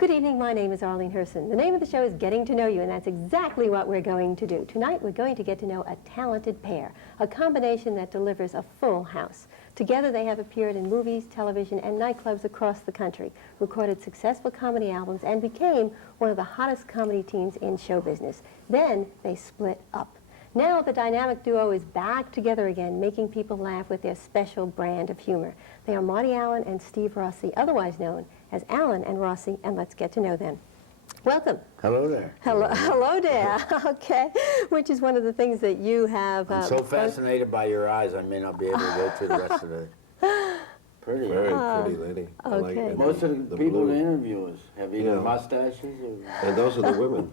Good evening, my name is Arlene Herson. The name of the show is Getting to Know You, and that's exactly what we're going to do. Tonight we're going to get to know a talented pair, a combination that delivers a full house. Together they have appeared in movies, television, and nightclubs across the country, recorded successful comedy albums, and became one of the hottest comedy teams in show business. Then they split up. Now the dynamic duo is back together again, making people laugh with their special brand of humor. They are Marty Allen and Steve Rossi, otherwise known as Allen and Rossi, and let's get to know them. Welcome. Hello there. Hello there. Okay, which is one of the things that you have. I'm so fascinated by your eyes, I may not be able to go through the rest of the. Pretty. Very pretty lady. Okay. I like it. Most of the people blue. in interviews have either mustaches or... And those are the women.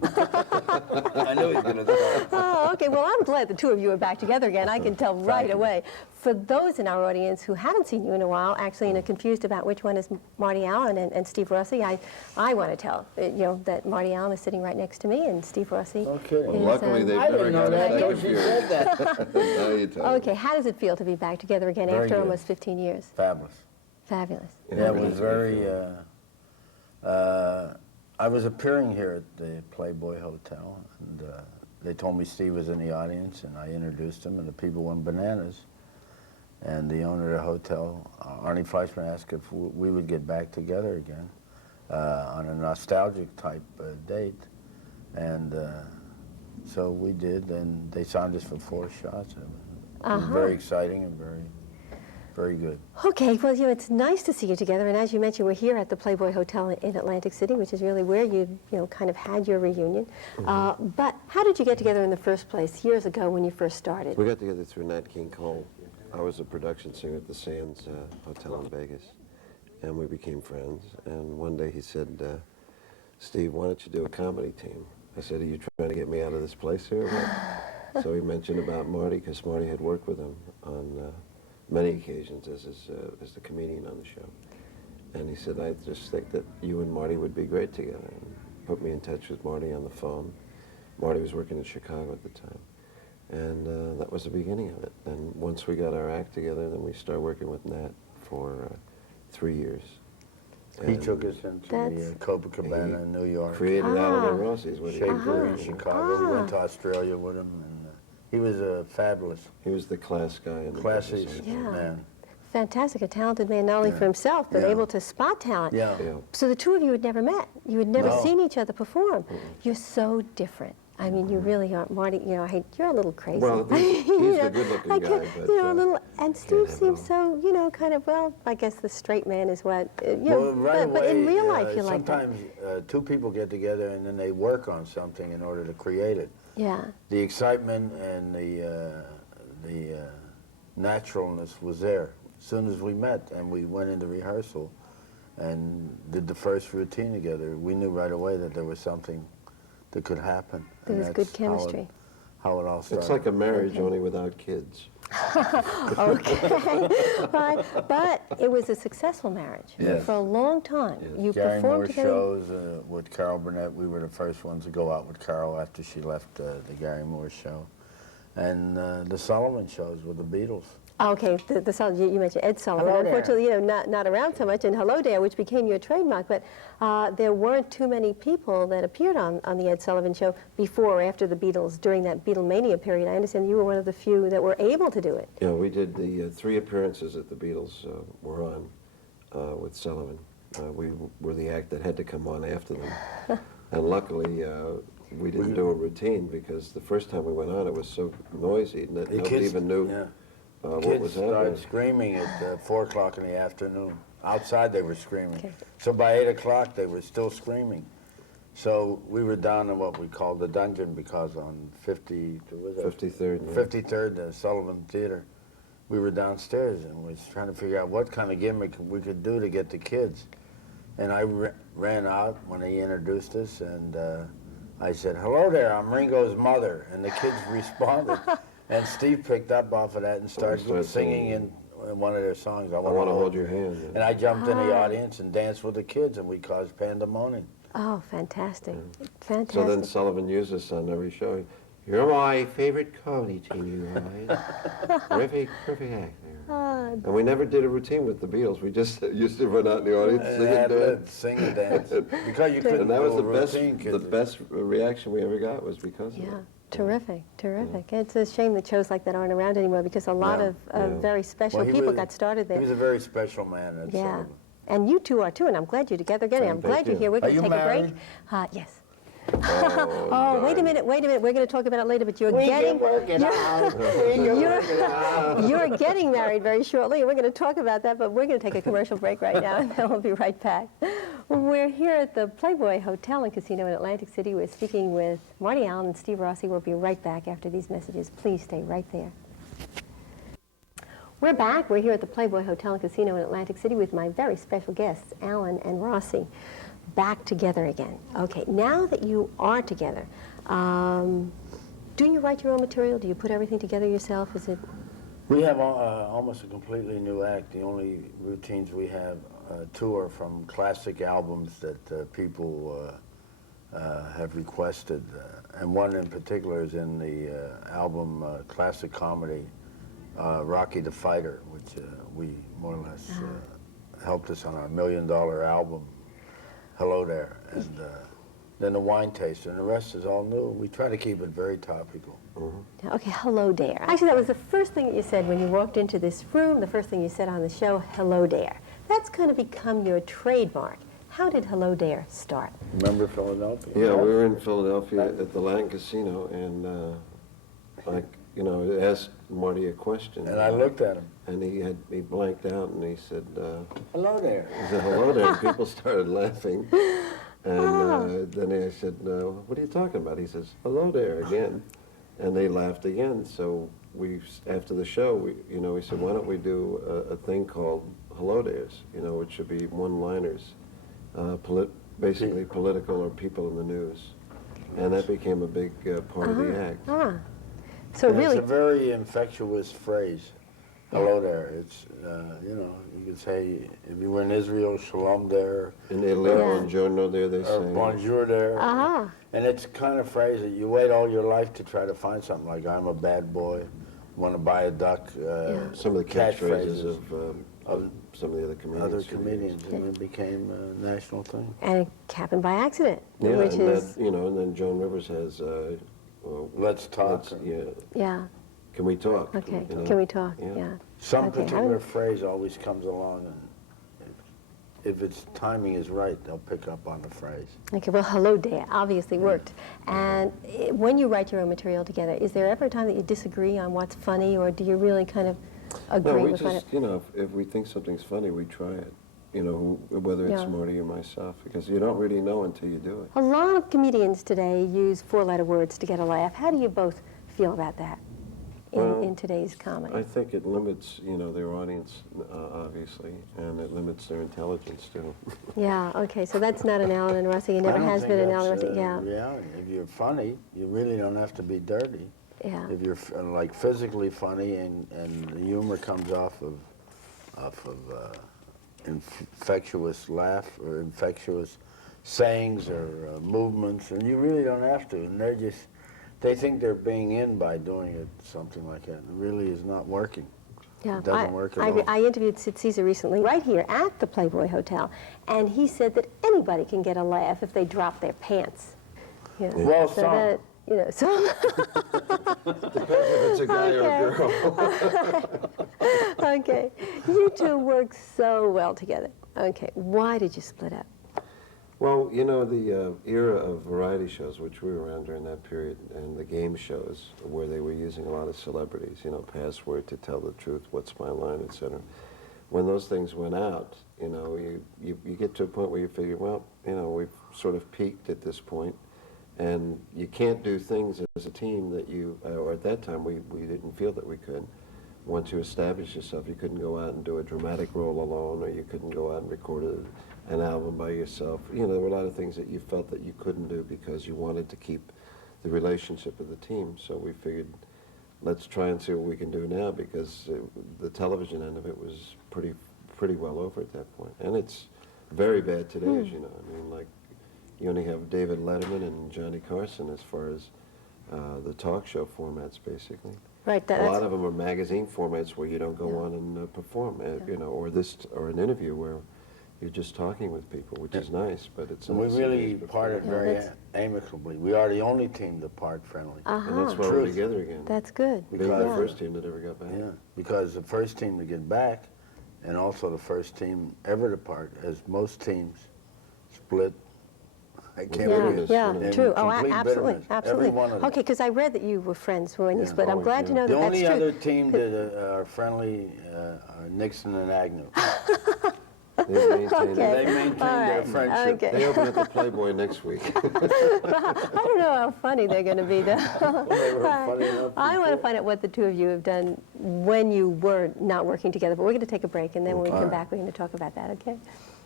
I knew he was going to do Oh, okay. Well, I'm glad the two of you are back together again. I can tell right away. For those in our audience who haven't seen you in a while, actually, and are confused about which one is Marty Allen and Steve Rossi, I want to tell that Marty Allen is sitting right next to me, and Steve Rossi. Okay. Well, luckily they've I never didn't know got that a until she said that. Now you tell me. Okay. How does it feel to be back together again Very after good. almost 15 years? Fabulous. Fabulous. Yeah, it was very... I was appearing here at the Playboy Hotel, and they told me Steve was in the audience, and I introduced him, and the people went bananas. And the owner of the hotel, Arnie Fleischman, asked if we would get back together again on a nostalgic type date. And so we did, and they signed us for 4 shots. It was very exciting and very good. Okay, well, it's nice to see you together, and as you mentioned, we're here at the Playboy Hotel in Atlantic City, which is really where you kind of had your reunion. But how did you get together in the first place years ago when you first started? We got together through Nat King Cole. I was a production singer at the Sands Hotel in Vegas, and we became friends. And one day he said, Steve, why don't you do a comedy team? I said, are you trying to get me out of this place here? or what?" So he mentioned about Marty, because Marty had worked with him on many occasions as the comedian on the show. And he said, I just think that you and Marty would be great together. And put me in touch with Marty on the phone. Marty was working in Chicago at the time. And that was the beginning of it. And once we got our act together, then we started working with Nat for 3 years. He took us into the Copacabana in New York. Created Allen and Rossi is what he Shaker did. in Chicago. We went to Australia with him, and he was fabulous. He was the class guy. In the Classy business. man. Fantastic, a talented man, not only for himself, but able to spot talent. Yeah. So the two of you had never met. You had never No. seen each other perform. You're so different. I mean, you really are, Marty. You're a little crazy. Well, he's the good-looking guy, but a little. And Steve have it seems all. so, kind of. Well, I guess the straight man is what. Well, right but in away, real life, you're like that. sometimes two people get together and then they work on something in order to create it. Yeah. The excitement and the naturalness was there. As soon as we met and we went into rehearsal and did the first routine together, we knew right away that there was something that could happen. There was good chemistry. How it all started. It's like a marriage, only without kids. Okay. Right. But it was a successful marriage for a long time. Yes. You Gary performed Moore together. shows with Carol Burnett. We were the first ones to go out with Carol after she left the Gary Moore show. And the Sullivan shows with the Beatles. Okay, the Sullivan, you mentioned Ed Sullivan. Hello There. Unfortunately, not around so much, and Hello There, which became your trademark, but there weren't too many people that appeared on the Ed Sullivan show before or after the Beatles, during that Beatlemania period. I understand you were one of the few that were able to do it. Yeah, we did the 3 appearances that the Beatles were on with Sullivan. We were the act that had to come on after them. And luckily, we didn't do a routine because the first time we went on, it was so noisy that The nobody kids, even knew what was kids started happening. screaming at 4 o'clock in the afternoon. Outside they were screaming. Okay. So by 8 o'clock they were still screaming. So we were down in what we called the dungeon because on 53rd. yeah. 53rd, the Sullivan Theater, we were downstairs and we was trying to figure out what kind of gimmick we could do to get the kids. And I ran out when he introduced us, and I said, "Hello there, I'm Ringo's mother," and the kids responded. And Steve picked up off of that and started singing in one of their songs, I Want to Hold Your Hand. And I jumped in the audience and danced with the kids, and we caused pandemonium. Oh, fantastic. Fantastic. So then Sullivan used us on every show. You're my favorite comedy team, you guys. Perfect actor. And we never did a routine with the Beatles. We just used to run out in the audience, sing and dance. Sing and dance. Because you couldn't And that was do a the routine, best reaction we ever got was because of Yeah, it. terrific, terrific. It's a shame that shows like that aren't around anymore because a lot Yeah, of yeah. very special Well, people got started there. He was a very special man. At Yeah. Sullivan. And you two are too, and I'm glad you're together again. I'm glad Thank you're you. here. We're Are going to you take a break. married? Yes. Oh, Oh, wait a darn. minute, wait a minute. We're going to talk about it later, but you're We getting... can work it out. We can work it out. You're getting married very shortly, and we're going to talk about that, but we're going to take a commercial break right now, and then we'll be right back. We're here at the Playboy Hotel and Casino in Atlantic City. We're speaking with Marty Allen and Steve Rossi. We'll be right back after these messages. Please stay right there. We're back. We're here at the Playboy Hotel and Casino in Atlantic City with my very special guests, Allen and Rossi. Back together again. Okay, now that you are together, do you write your own material? Do you put everything together yourself? Is it... We have almost a completely new act. The only routines we have, two are from classic albums that people have requested. And one in particular is in the album Classic Comedy, Rocky the Fighter, which we more or less helped us on our $1 million album, Hello There. And then the Wine Taster, and the rest is all new. We try to keep it very topical. Okay, hello there. Actually, that was the first thing that you said when you walked into this room, the first thing you said on the show, hello there. That's going to become your trademark. How did Hello There start? Remember Philadelphia? Yeah, we were in Philadelphia at the Latin Casino, and asked Marty a question. And I looked at him. And he blanked out, and he said, Hello there. he said, hello there, and people started laughing. And then I said, what are you talking about? He says, hello there again. And they laughed again. So after the show, we said, why don't we do a thing called Hello Dares, which should be one-liners, basically political or people in the news. And that became a big part of the act. So And really... it's a very infectious phrase. Hello there. It's, you could say, if you were in Israel, shalom there. In Italy, buongiorno there, they Or say. bonjour there. Uh-huh. And it's kind of phrase that you wait all your life to try to find something like, I'm a bad boy, want to buy a duck. Some of the catchphrases of some of the other comedians, and it became a national thing. And it happened by accident, Yeah, which and is... that, and then Joan Rivers has, Let's talk. Yeah, Can we talk? okay. Can we talk? Yeah. Some Okay, particular phrase always comes along, and if its timing is right, they'll pick up on the phrase. Okay, well, Hello There obviously worked. And when you write your own material together, is there ever a time that you disagree on what's funny, or do you really kind of agree No, we with just, if we think something's funny, we try it. Whether it's Yeah. Marty or myself, because you don't really know until you do it. A lot of comedians today use four-letter words to get a laugh. How do you both feel about that in today's comedy? I think it limits, their audience, obviously, and it limits their intelligence, too. Yeah, okay, so that's not an Allen and Rossi. It never has been an Allen and Rossi. Yeah. Reality. If you're funny, you really don't have to be dirty. Yeah. If you're like physically funny and the humor comes off of infectious laugh or infectious sayings or movements, and you really don't have to. And they think they're being in by doing it, something like that. It really is not working. Yeah, It doesn't work at all. I interviewed Sid Caesar recently, right here at the Playboy Hotel, and he said that anybody can get a laugh if they drop their pants. You know, Well, so some. that, some. Depends if it's a guy or a girl. Okay, you two work so well together. Okay, why did you split up? Well, the era of variety shows, which we were around during that period, and the game shows where they were using a lot of celebrities, Password, To Tell the Truth, What's My Line, etc. When those things went out, you get to a point where you figure, well, we've sort of peaked at this point, and you can't do things as a team that or at that time, we didn't feel that we could. Once you establish yourself, you couldn't go out and do a dramatic role alone, or you couldn't go out and record an album by yourself. There were a lot of things that you felt that you couldn't do because you wanted to keep the relationship of the team. So we figured, let's try and see what we can do now, because the television end of it was pretty well over at that point. And it's very bad today, as you know. I mean, like, you only have David Letterman and Johnny Carson as far as the talk show formats, basically. Right. A lot of them are magazine formats where you don't go Yeah. on and perform, you know, or an interview where you're just talking with people, which is nice, but it's And we not really serious before. parted Yeah, very that's- amicably. We are the only team to part friendly. And that's why we're Truth. together again. That's good. Being Because- the first team that ever got back. Yeah, because the first team to get back, and also the first team ever to part, as most teams split. I can't Yeah, bitterness, yeah, you know. true. Oh, Complete absolutely, bitterness. absolutely. Every one of them. Okay, because I read that you were friends when you Yeah. split. I'm Oh, glad to yeah. know The that that's only true. other team that are friendly are Nixon and Agnew. They maintained Okay. They maintain All their right, friendship. okay. They open at the Playboy next week. I don't know how funny they're going to be, though. They were funny enough I want to before. find out what the two of you have done when you were not working together. But we're going to take a break, and then when we come All right. back, we're going to talk about that, okay?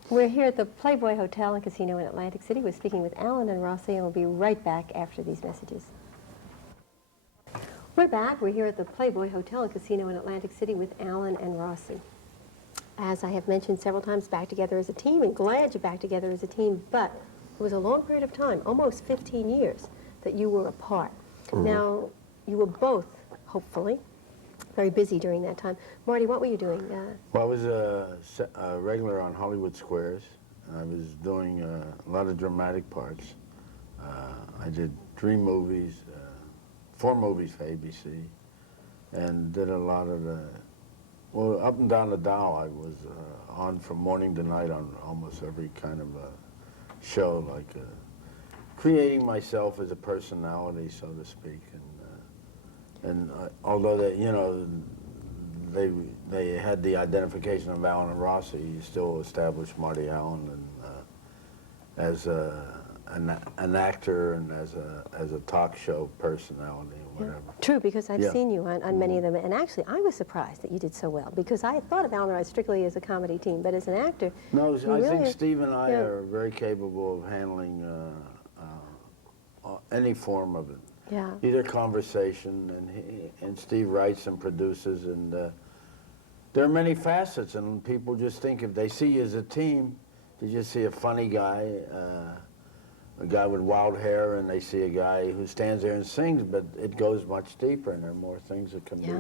We're here at the Playboy Hotel and Casino in Atlantic City. We're speaking with Alan and Rossi, and we'll be right back after these messages. We're back. We're here at the Playboy Hotel and Casino in Atlantic City with Alan and Rossi. As I have mentioned several times, back together as a team, and glad you're back together as a team, but it was a long period of time, almost 15 years, that you were apart. Now, you were both, hopefully, very busy during that time. Marty, what were you doing? Well, I was a regular on Hollywood Squares. I was doing a lot of dramatic parts. I did 3 movies, 4 movies for ABC, and did a lot of the, well, up and down the dial. I was on from morning to night on almost every kind of show, like creating myself as a personality, so to speak. And although they, you know, they had the identification of Alan and Rossi, you still established Marty Allen and as an actor and as a talk show personality and whatever. True, because I've Yeah. seen you on many of them, and actually I was surprised that you did so well, because I had thought of Alan and Rossi strictly as a comedy team, but as an actor, No, you I really- think Steve and I yeah. are very capable of handling any form of it. Yeah. Either conversation, and Steve writes and produces, and there are many facets, and people just think if they see you as a team, they just see a funny guy, a guy with wild hair, and they see a guy who stands there and sings, but it goes much deeper, and there are more things that can Yeah.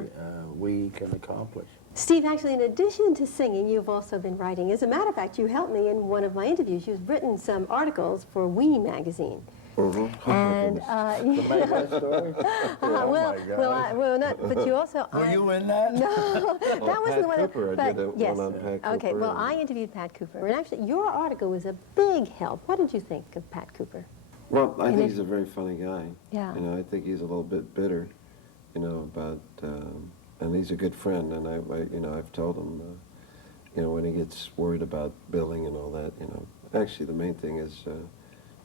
we can accomplish. Steve, actually, in addition to singing, you've also been writing. As a matter of fact, you helped me in one of my interviews. You've written some articles for We magazine. And The May West story? Oh my God. well, not. But you also. Were you in that? No, that wasn't the one. Pat Cooper, I but did that yes. one on Pat Okay. Cooper Well, and- I interviewed Pat Cooper, and actually, your article was a big help. What did you think of Pat Cooper? Well, I And think it- he's a very funny guy. Yeah. You know, I think he's a little bit bitter, you know, about, and he's a good friend, and you know, I've told him, you know, when he gets worried about billing and all that, you know, actually the main thing is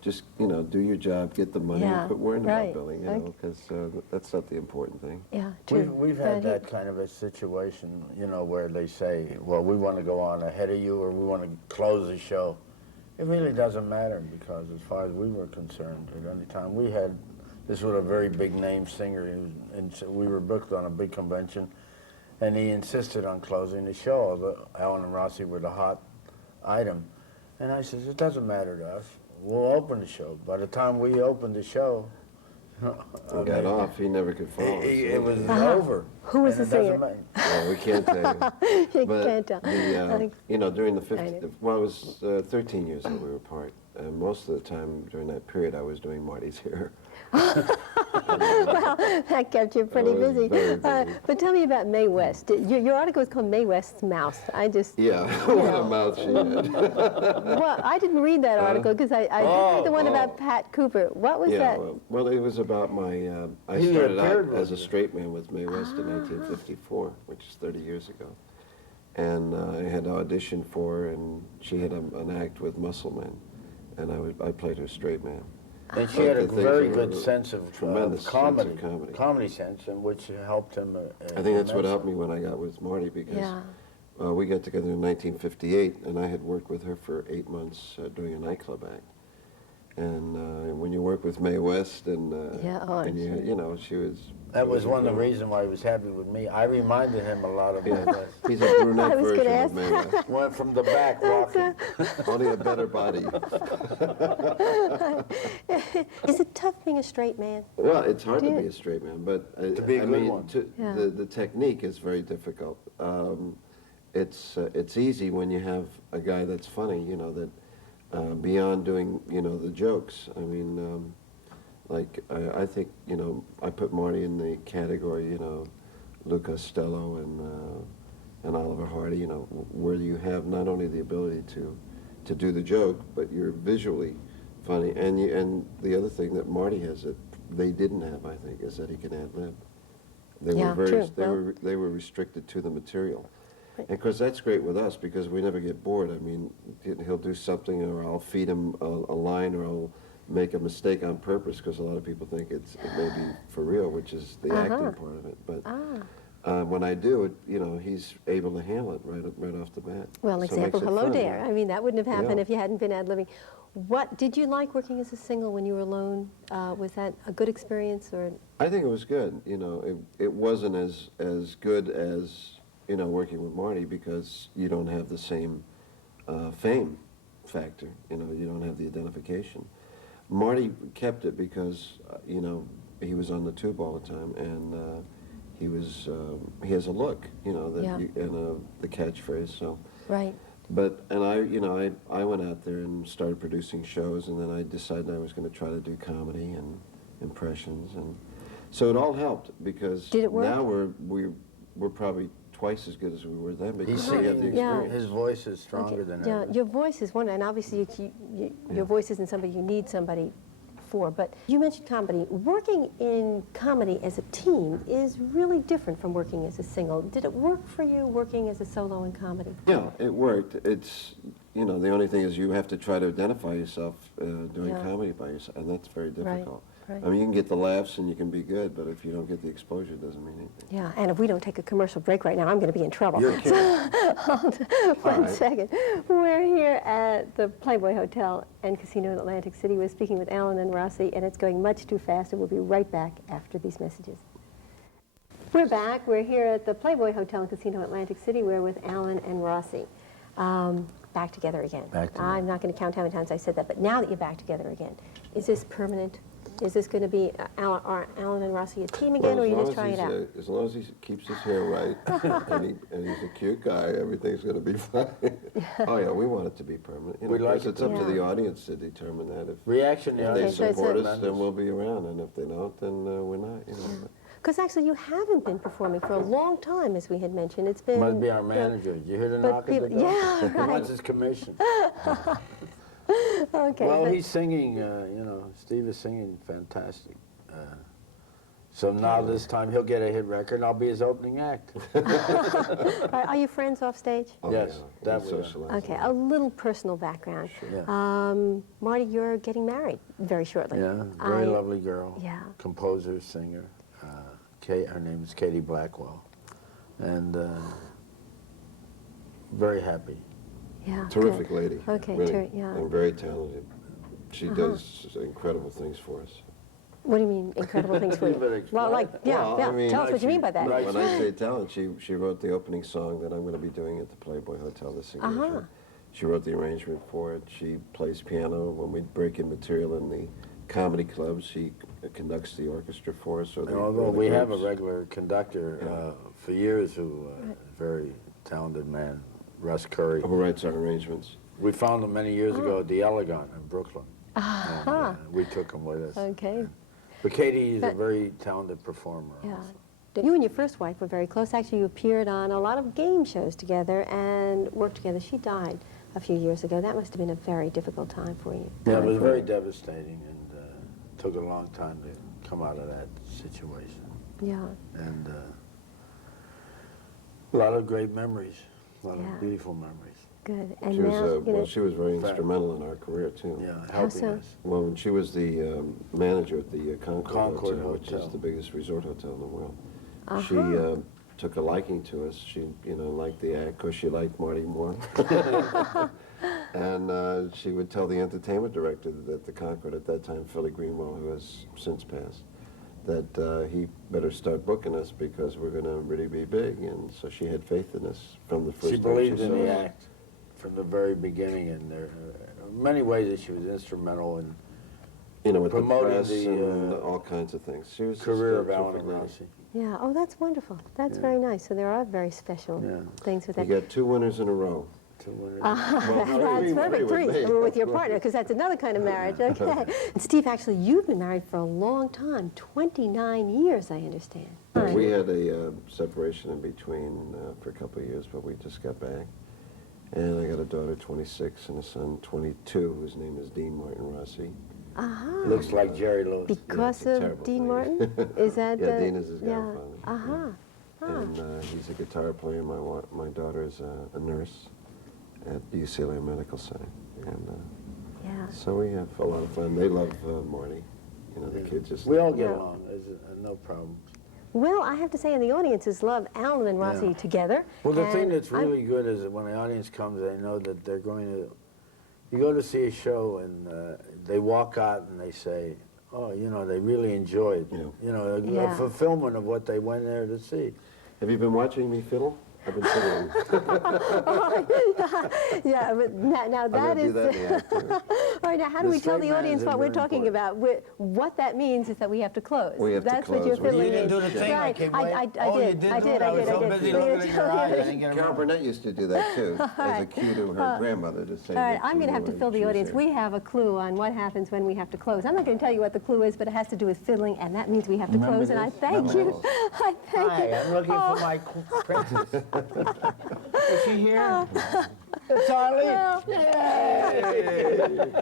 just, you know, do your job, get the money, Yeah, and quit worrying right. about billing, you know, because that's not the important thing. Yeah, true. We've had that kind of a situation, you know, where they say, well, we want to go on ahead of you, or we want to close the show. It really doesn't matter, because as far as we were concerned, at any time, we had, this was a very big name singer, and we were booked on a big convention, and he insisted on closing the show, although Alan and Rossi were the hot item. And I says, it doesn't matter to us. We'll open the show. By the time we opened the show, He got off, he never could follow us. it was over. Who was And the it doesn't singer? matter. Well, we can't tell you. You But can't tell. you know, during the I 50, know. well, it was 13 years that we were apart. And most of the time during that period, I was doing Marty's hair. Well, that kept you pretty was busy. very busy. But tell me about Mae West. Your article was called Mae West's Mouse. I just, Yeah, what a mouth she had. well, I didn't read that article because I did read the one about Pat Cooper. What was Yeah, that? well, it was about my, I He started appeared out with as a straight man with Mae West in 1954, which is 30 years ago. And I had auditioned for her, and she had an act with Muscle Man, and I played her straight man. And she But had a the things very are good a sense of tremendous sense of comedy, comedy. sense, and which helped him. I think that's what helped me when I got with Marty, because Yeah. we got together in 1958, and I had worked with her for 8 months doing a nightclub act. And when you work with Mae West, and, Yeah, oh, and you know, she was... That was one of the reasons why he was happy with me. I reminded him a lot of Mae West. He's a brunette I was gonna version ask. of Mae West. Went from the back walking. Only a better body. Is it tough being a straight man? Well, it's hard to Yeah. be a straight man, but To be a I good mean, one. Yeah. the technique is very difficult. It's easy when you have a guy that's funny, you know, that beyond doing, you know, the jokes. I mean, like I think, you know, I put Marty in the category, you know, Lou Costello and Oliver Hardy, you know, where you have not only the ability to do the joke, but you're visually funny. And the other thing that Marty has that they didn't have, I think, is that he can ad-lib. They Yeah, were true. they were restricted to the material. Right. And of course that's great with us because we never get bored. I mean, he'll do something, or I'll feed him a line, or I'll make a mistake on purpose because a lot of people think it may be for real, which is the acting part of it. But when I do it, you know, he's able to handle it right off the bat. Well, So it example, makes it Hello fun, There. yeah. I mean, that wouldn't have happened Yeah. if you hadn't been ad-libbing. What, did you like working as a single when you were alone? Was that a good experience, or? I think it was good. You know, it wasn't as good as, you know, working with Marty because you don't have the same fame factor. You know, you don't have the identification. Marty kept it because, you know, he was on the tube all the time, and he has a look, you know, that Yeah. and the catchphrase. So, Right. but you know, I went out there and started producing shows, and then I decided I was going to try to do comedy and impressions, and so it all helped because Did it work? now we're probably twice as good as we were then because He's we have the singing, Yeah. experience. his voice is stronger Okay. than Yeah, ever. your voice is one, and obviously Yeah. your voice isn't somebody you need somebody for. But you mentioned comedy. Working in comedy as a team is really different from working as a single. Did it work for you working as a solo in comedy? Yeah, it worked. It's, you know, the only thing is you have to try to identify yourself doing Yeah. comedy by yourself, and that's very difficult. right. I mean, you can get the laughs and you can be good, but if you don't get the exposure, it doesn't mean anything. Yeah, and if we don't take a commercial break right now, I'm going to be in trouble. You're kidding. One right. second. We're here at the Playboy Hotel and Casino in Atlantic City. We're speaking with Alan and Rossi, and it's going much too fast, and we'll be right back after these messages. We're back. We're here at the Playboy Hotel and Casino in Atlantic City. We're with Alan and Rossi. Back together again. Back together. I'm not going to count how many times I said that, but now that you're back together again, is this permanent? Is this going to be Alan and Rossi a team again, or are you just trying it out? As long as he keeps his hair right and he's a cute guy, everything's going to be fine. Oh yeah, we want it to be permanent. You know, We'd like of course, it it's to up to be. the audience to determine that. If Reaction, they Okay, so it's support a- us, then we'll be around, and if they don't, then we're not. You know. Because actually, you haven't been performing for a long time, as we had mentioned. It's been Must be our you know, manager. Did you hear the but knock at the people- door? yeah, He right. wants his commission. Okay. Well, but- he's singing, you know, Steve is singing fantastic. So now this time he'll get a hit record and I'll be his opening act. Are you friends off stage? Oh, Yes, yeah, that we we are. socialize. Okay, a little personal background. Yeah. Marty, you're getting married very shortly. Yeah, very lovely girl. Yeah. Composer, singer. Her name is Katie Blackwell. And very happy. Yeah. Terrific good. lady. Okay, really, yeah. and very talented. She does incredible things for us. What do you mean, incredible things for You better you? explain. Well, like, yeah, Well, yeah. I mean, Tell us what you mean by that. Right. When I say talent, she wrote the opening song that I'm going to be doing at the Playboy Hotel this signature. She wrote the arrangement for it. She plays piano. When we break in material in the comedy clubs, she conducts the orchestra for us. And although we have a regular conductor for years who very talented man, Russ Curry. Who writes our arrangements. We found him many years ago at the Elegant in Brooklyn. And, we took him with us. Okay. But Katie is a But- very talented performer. Yeah. also. You and your first wife were very close. Actually, you appeared on a lot of game shows together and worked together. She died a few years ago. That must have been a very difficult time for you. Yeah, it was very devastating and took a long time to come out of that situation. Yeah. And a lot of great memories, a lot Yeah. of beautiful memories. Good. And She was, now, you know, well, she was very Fact. instrumental in our career, too. Yeah, How helping so? us. Well, when she was the manager at the Concord Hotel, which Hotel. is the biggest resort hotel in the world, she Uh-huh. took a liking to us. She, you know, liked the act because she liked Marty more. And she would tell the entertainment director at the Concord at that time, Philly Greenwell, who has since passed, that he better start booking us because we're going to really be big. And so she had faith in us from the first She time believed in saw the us. act from the very beginning, and there in many ways that she was instrumental in You know, with the promoting press the, and all kinds of things. She was just career a of Alan terrific lady. Rossi. Yeah, oh, that's wonderful. That's very nice. So there are very special Yeah. things with We that. got 2 winners in a row. That's three perfect, with three, me. with your partner, because that's another kind of marriage, okay. And Steve, actually, you've been married for a long time, 29 years, I understand. We had a separation in between for a couple of years, but we just got back. And I got a daughter, 26, and a son, 22, whose name is Dean Martin Rossi. Looks like Jerry Lewis. Because Yeah, it's a of terrible Dean thing. Martin? Is that Yeah, Dean is his yeah. godfather. And he's a guitar player. My daughter is a nurse at the UCLA Medical Center. And Yeah. so we have a lot of fun. They love Marty. You know, the kids just... We all get Yeah. along. There's no problem. Well, I have to say, and the audiences love Alan and Rossi Yeah. together. Well, the thing and that's I'm- really good is that when the audience comes, they know that they're going to. You go to see a show, and they walk out and they say, "Oh, you know, they really enjoyed, Yeah. you know, Yeah. a fulfillment of what they went there to see." Have you been watching me fiddle? I've been fiddling. Yeah, but now I'm that going to do is... that in the act, too. All right, now how do The we tell straight the man audience is what we're very talking important. about? What that means is that we have to close. We have to That's what you're close. Well, fiddling You didn't in. do the thing. I Right, came I away. did, Oh, you I did did, do I it? did. I was so busy We're looking gonna at your tell the eyes, I audience- didn't get Carol around. Burnett used to do that, too, as a right. cue to her grandmother to say All right, that I'm going to have to fill the she was audience. there. We have a clue on what happens when we have to close. I'm not going to tell you what the clue is, but it has to do with fiddling, and that means we have to Remember close, and I this? thank you. Remember I thank Hi, you. I'm looking for my princess. Is she here? It's Arlene. Yay!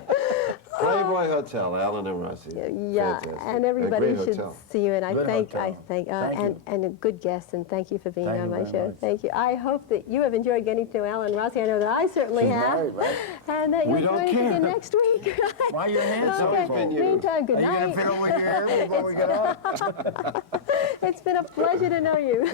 Playboy Hotel, Alan and Rossi. Yeah, Fantastic. and everybody a great should hotel. see you, and I Good thank, hotel. Thank you. and a good guest, and thank you for being Thank on you my very show. much. Thank you. I hope that you have enjoyed getting to know Alan Rossi. I know that I certainly She's have. married, right? And that you'll We don't join us again care. next week. Why your hands so Okay, full? meantime, good Are you going night. to fiddle with your hair before we get off? It's been a pleasure to know you.